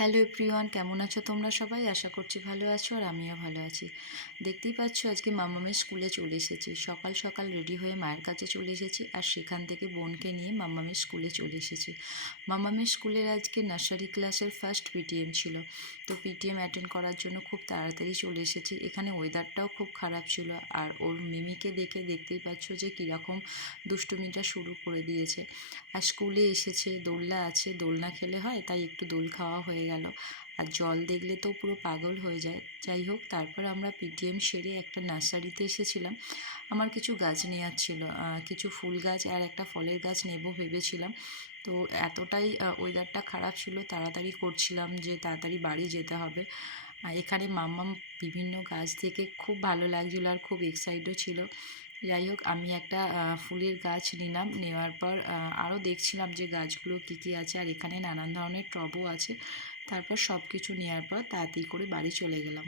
Hello everyone, কেমন আছো তোমরা সবাই? আশা করছি ভালো আছো আর আমিও ভালো আছি। দেখতেই পাচ্ছ আজকে মাম্মামের স্কুলে চলে এসেছি। সকাল সকাল রেডি হয়ে মায়ের কাছে চলে এসেছি আর সেখান থেকে বোনকে নিয়ে মাম্মামের স্কুলে চলে এসেছি। মাম্মামের স্কুলের আজকে নার্সারি ক্লাসের ফার্স্ট পিটিএম ছিল, তো পিটিএম অ্যাটেন্ড করার জন্য খুব তাড়াতাড়ি চলে এসেছি। এখানে ওয়েদারটাও খুব খারাপ ছিল আর ওর মিমিকে দেখে দেখতেই পাচ্ছ যে কীরকম দুষ্টুমিটা শুরু করে দিয়েছে। আর স্কুলে এসেছে, দোলনা আছে, দোলনা খেলে হয়, তাই একটু দোল খাওয়া হয়ে গেল। আর জল দেখলে তো পুরো পাগল হয়ে যায়। যাই হোক, তারপর আমরা পিটিএম সেরে একটা নার্সারিতে এসেছিলাম। আমার কিছু গাছ নেওয়ার ছিল, কিছু ফুল গাছ আর একটা ফলের গাছ নেব ভেবেছিলাম। তো এতটাই ওয়েদারটা খারাপ ছিল, তাড়াতাড়ি করছিলাম যে তাড়াতাড়ি বাড়ি যেতে হবে। এখানে মাম্মাম বিভিন্ন গাছ থেকে খুব ভালো লাগছিলো আর খুব এক্সাইটও ছিল। যাই হোক, আমি একটা ফুলের গাছ নিলাম। নেওয়ার পর আরও দেখছিলাম যে গাছগুলো কী কী আছে, আর এখানে নানান ধরনের টবও আছে। তারপর সব কিছু নেওয়ার পর তাড়াতাড়ি করে বাড়ি চলে গেলাম।